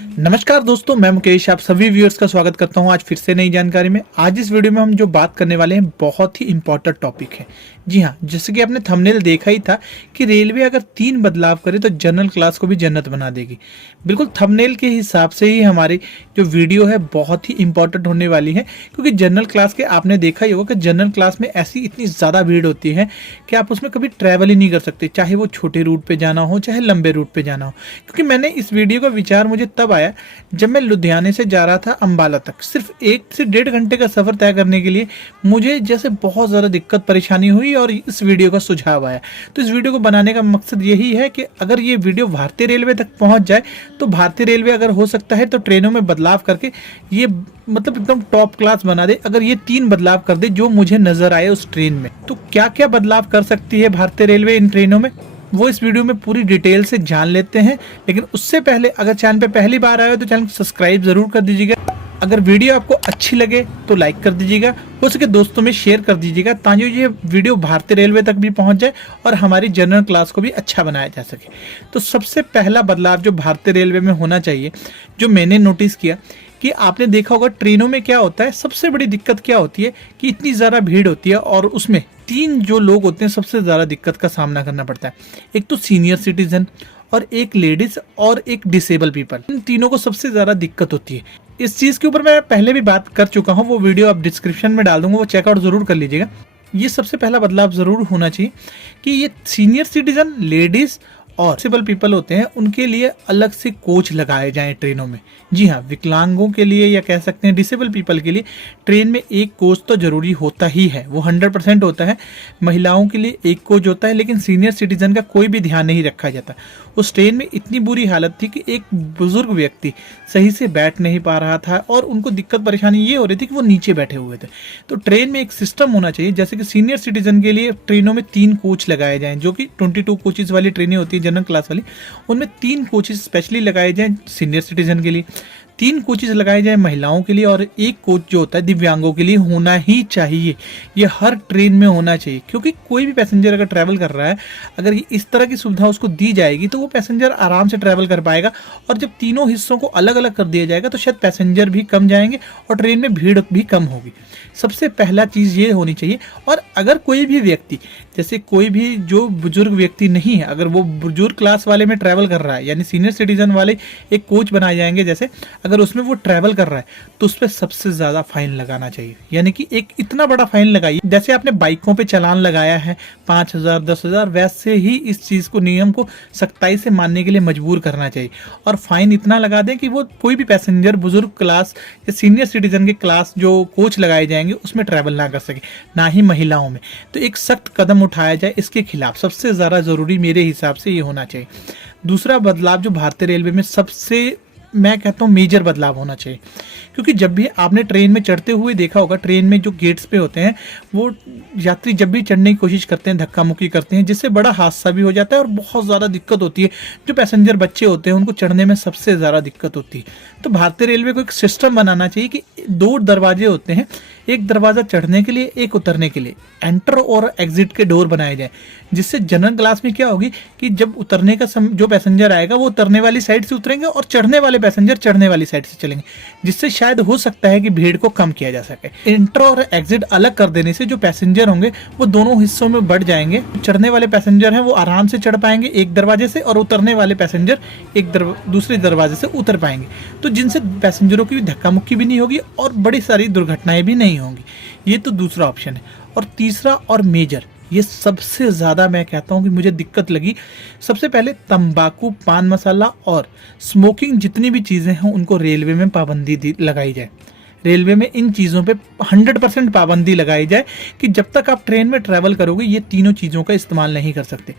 नमस्कार दोस्तों, मैं मुकेश आप सभी व्यूअर्स का स्वागत करता हूं आज फिर से नई जानकारी में। आज इस वीडियो में हम जो बात करने वाले हैं बहुत ही इंपॉर्टेंट टॉपिक है। जी हां, जैसे कि आपने थंबनेल देखा ही था कि रेलवे अगर 3 बदलाव करे तो जनरल क्लास को भी जन्नत बना देगी। बिल्कुल थंबनेल के हिसाब से ही हमारी जो वीडियो है बहुत ही इंपॉर्टेंट होने वाली है, क्योंकि जनरल क्लास के आपने देखा ही होगा कि जनरल क्लास में ऐसी इतनी ज़्यादा भीड़ होती है कि आप उसमें कभी ट्रैवल ही नहीं कर सकते, चाहे वो छोटे रूट पर जाना हो चाहे लंबे रूट पर जाना हो। क्योंकि मैंने इस वीडियो का विचार मुझे तब आया जब मैं लुधियाने से जा रहा था अंबाला तक। सिर्फ 1 से 1.5 घंटे का सफर तय करने के लिए मुझे जैसे बहुत ज़्यादा दिक्कत परेशानी हुई और इस वीडियो का सुझाव आया। तो इस वीडियो को बनाने का मकसद यही है कि अगर ये वीडियो भारतीय रेलवे तक पहुंच जाए तो भारतीय रेलवे अगर हो सकता है तो ट्रेनों में बदलाव करके ये मतलब एकदम टॉप क्लास बना दे। अगर ये 3 बदलाव कर दे जो मुझे नजर आए उस ट्रेन में, तो क्या क्या बदलाव कर सकती है भारतीय रेलवे इन ट्रेनों में, वो इस वीडियो में पूरी डिटेल से जान लेते हैं। लेकिन उससे पहले अगर चैनल पे पहली बार आए हो तो चैनल को सब्सक्राइब जरूर कर दीजिएगा। अगर वीडियो आपको अच्छी लगे तो लाइक कर दीजिएगा, हो सके दोस्तों में शेयर कर दीजिएगा ताकि ये वीडियो भारतीय रेलवे तक भी पहुंच जाए और हमारी जनरल क्लास को भी अच्छा बनाया जा सके। तो सबसे पहला बदलाव जो भारतीय रेलवे में होना चाहिए, जो मैंने नोटिस किया कि आपने देखा होगा ट्रेनों में क्या होता है, सबसे बड़ी दिक्कत क्या होती है कि इतनी ज़्यादा भीड़ होती है और उसमें 3 जो लोग होते हैं सबसे ज़्यादा दिक्कत का सामना करना पड़ता है। एक तो सीनियर सिटीजन और एक लेडीज और एक डिसेबल पीपल, इन तीनों को सबसे ज़्यादा दिक्कत होती है। इस चीज़ के ऊपर मैं पहले भी बात कर चुका हूँ, वो वीडियो आप डिस्क्रिप्शन में डाल दूंगा, वो चेकआउट ज़रूर कर लीजिएगा। ये सबसे पहला बदलाव ज़रूर होना चाहिए कि ये सीनियर सिटीजन, लेडीज़ और डिसेबल पीपल होते हैं उनके लिए अलग से कोच लगाए जाएं ट्रेनों में। जी हाँ, विकलांगों के लिए या कह सकते हैं डिसेबल पीपल के लिए ट्रेन में एक कोच तो जरूरी होता ही है, वो 100% होता है। महिलाओं के लिए एक कोच होता है, लेकिन सीनियर सिटीजन का कोई भी ध्यान नहीं रखा जाता। उस ट्रेन में इतनी बुरी हालत थी कि एक बुजुर्ग व्यक्ति सही से बैठ नहीं पा रहा था और उनको दिक्कत परेशानी ये हो रही थी कि वो नीचे बैठे हुए थे। तो ट्रेन में एक सिस्टम होना चाहिए, जैसे कि सीनियर सिटीजन के लिए ट्रेनों में 3 कोच लगाए जाएं, जो कि 22 कोचेज वाली ट्रेनें होती है जनरल क्लास वाली, उनमें 3 कोचेज स्पेशली लगाए जाएं सीनियर सिटीजन के लिए, 3 कोचेज लगाए जाए महिलाओं के लिए और एक कोच जो होता है दिव्यांगों के लिए होना ही चाहिए। ये हर ट्रेन में होना चाहिए, क्योंकि कोई भी पैसेंजर अगर ट्रैवल कर रहा है, अगर इस तरह की सुविधा उसको दी जाएगी तो वो पैसेंजर आराम से ट्रैवल कर पाएगा। और जब तीनों हिस्सों को अलग अलग कर दिया जाएगा तो शायद पैसेंजर भी कम जाएंगे और ट्रेन में भीड़ भी कम होगी। सबसे पहला चीज़ ये होनी चाहिए। और अगर कोई भी व्यक्ति, जैसे कोई भी जो बुजुर्ग व्यक्ति नहीं है, अगर वो बुजुर्ग क्लास वाले में ट्रैवल कर रहा है, यानी सीनियर सिटीजन वाले एक कोच बनाए जाएंगे, जैसे अगर उसमें वो ट्रैवल कर रहा है तो उस पर सबसे ज़्यादा फाइन लगाना चाहिए। यानी कि एक इतना बड़ा फाइन लगाइए, जैसे आपने बाइकों पे चालान लगाया है 5,000 10,000, वैसे ही इस चीज़ को, नियम को सख्ताई से मानने के लिए मजबूर करना चाहिए। और फाइन इतना लगा दें कि वो कोई भी पैसेंजर बुजुर्ग क्लास या सीनियर सिटीजन के क्लास जो कोच लगाए जाएंगे उसमें ट्रैवल ना कर सके, ना ही महिलाओं में। तो एक सख्त कदम उठाया जाए इसके खिलाफ, सबसे ज़्यादा ज़रूरी मेरे हिसाब से ये होना चाहिए। दूसरा बदलाव जो भारतीय रेलवे में सबसे, मैं कहता हूँ, मेजर बदलाव होना चाहिए, क्योंकि जब भी आपने ट्रेन में चढ़ते हुए देखा होगा, ट्रेन में जो गेट्स पे होते हैं वो यात्री जब भी चढ़ने की कोशिश करते हैं धक्का मुक्की करते हैं, जिससे बड़ा हादसा भी हो जाता है और बहुत ज़्यादा दिक्कत होती है। जो पैसेंजर बच्चे होते हैं उनको चढ़ने में सबसे ज़्यादा दिक्कत होती है। तो भारतीय रेलवे को एक सिस्टम बनाना चाहिए कि 2 दरवाजे होते हैं, एक दरवाज़ा चढ़ने के लिए, एक उतरने के लिए। एंटर और एग्जिट के डोर बनाए जाए, जिससे जनरल क्लास में क्या होगी कि जब उतरने का जो पैसेंजर आएगा वो उतरने वाली साइड से उतरेंगे और चढ़ने वाले पैसेंजर चढ़ने वाली साइड से चलेंगे, जिससे शायद हो सकता है कि भीड़ को कम किया जा सके। एंटर और एग्जिट अलग कर देने से जो पैसेंजर होंगे वो दोनों हिस्सों में बढ़ जाएंगे। चढ़ने वाले पैसेंजर हैं वो आराम से चढ़ पाएंगे एक दरवाजे से, और उतरने वाले पैसेंजर दूसरे दरवाजे से उतर पाएंगे, तो जिनसे पैसेंजरों की धक्का मुक्की भी नहीं होगी और बड़ी सारी दुर्घटनाएं भी नहीं होंगी। ये तो दूसरा ऑप्शन है। और तीसरा और मेजर, ये सबसे ज़्यादा मैं कहता हूँ कि मुझे दिक्कत लगी, सबसे पहले तंबाकू, पान मसाला और स्मोकिंग जितनी भी चीज़ें हैं उनको रेलवे में पाबंदी लगाई जाए। रेलवे में इन चीज़ों पे 100% पाबंदी लगाई जाए कि जब तक आप ट्रेन में ट्रैवल करोगे ये तीनों चीज़ों का इस्तेमाल नहीं कर सकते।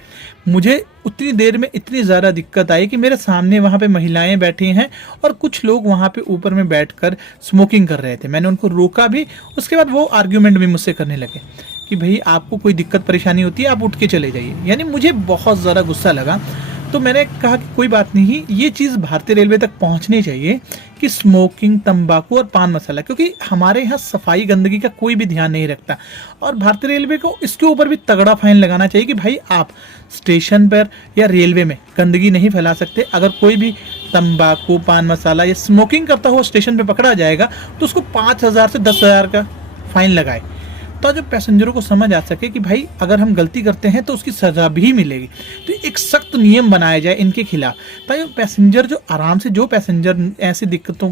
मुझे उतनी देर में इतनी ज़्यादा दिक्कत आई कि मेरे सामने वहाँ पे महिलाएं बैठी हैं और कुछ लोग वहाँ पे ऊपर में बैठकर स्मोकिंग कर रहे थे। मैंने उनको रोका भी, उसके बाद वो आर्ग्यूमेंट भी मुझसे करने लगे कि भाई आपको कोई दिक्कत परेशानी होती है आप उठ के चले जाइए। यानी मुझे बहुत ज़्यादा गुस्सा लगा। तो मैंने कहा कि कोई बात नहीं, ये चीज़ भारतीय रेलवे तक पहुंचनी चाहिए कि स्मोकिंग, तंबाकू और पान मसाला, क्योंकि हमारे यहाँ सफाई गंदगी का कोई भी ध्यान नहीं रखता। और भारतीय रेलवे को इसके ऊपर भी तगड़ा फाइन लगाना चाहिए कि भाई आप स्टेशन पर या रेलवे में गंदगी नहीं फैला सकते। अगर कोई भी तंबाकू, पान मसाला या स्मोकिंग करता हुआ स्टेशन पे पकड़ा जाएगा तो उसको 5,000 से 10,000 का फाइन लगाए, तो जो पैसेंजरों को समझ आ सके कि भाई अगर हम गलती करते हैं तो उसकी सजा भी मिलेगी। तो एक सख्त नियम बनाया जाए इनके खिलाफ, ताकि पैसेंजर जो आराम से, जो पैसेंजर ऐसी दिक्कतों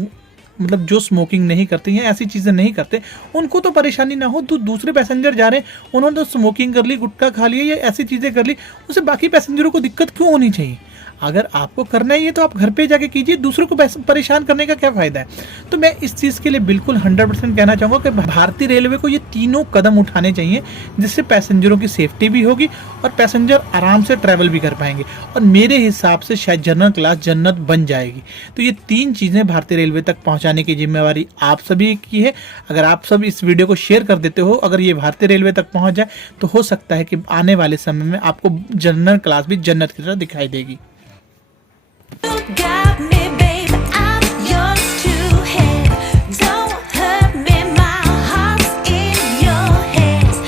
मतलब जो स्मोकिंग नहीं करते या ऐसी चीज़ें नहीं करते, उनको तो परेशानी ना हो। तो दूसरे पैसेंजर जा रहे हैं, उन्होंने तो स्मोकिंग कर ली, गुटखा खा लिया या ऐसी चीज़ें कर ली, उससे बाकी पैसेंजरों को दिक्कत क्यों होनी चाहिए? अगर आपको करना ही है तो आप घर पे जाके कीजिए, दूसरों को परेशान करने का क्या फ़ायदा है? तो मैं इस चीज़ के लिए बिल्कुल 100% कहना चाहूँगा कि भारतीय रेलवे को ये तीनों कदम उठाने चाहिए, जिससे पैसेंजरों की सेफ्टी भी होगी और पैसेंजर आराम से ट्रैवल भी कर पाएंगे, और मेरे हिसाब से शायद जनरल क्लास जन्नत बन जाएगी। तो ये 3 चीज़ें भारतीय रेलवे तक पहुँचाने की जिम्मेवारी आप सभी की है। अगर आप सब इस वीडियो को शेयर कर देते हो, अगर ये भारतीय रेलवे तक पहुँच जाए, तो हो सकता है कि आने वाले समय में आपको जनरल क्लास भी जन्नत की तरह दिखाई देगी। got me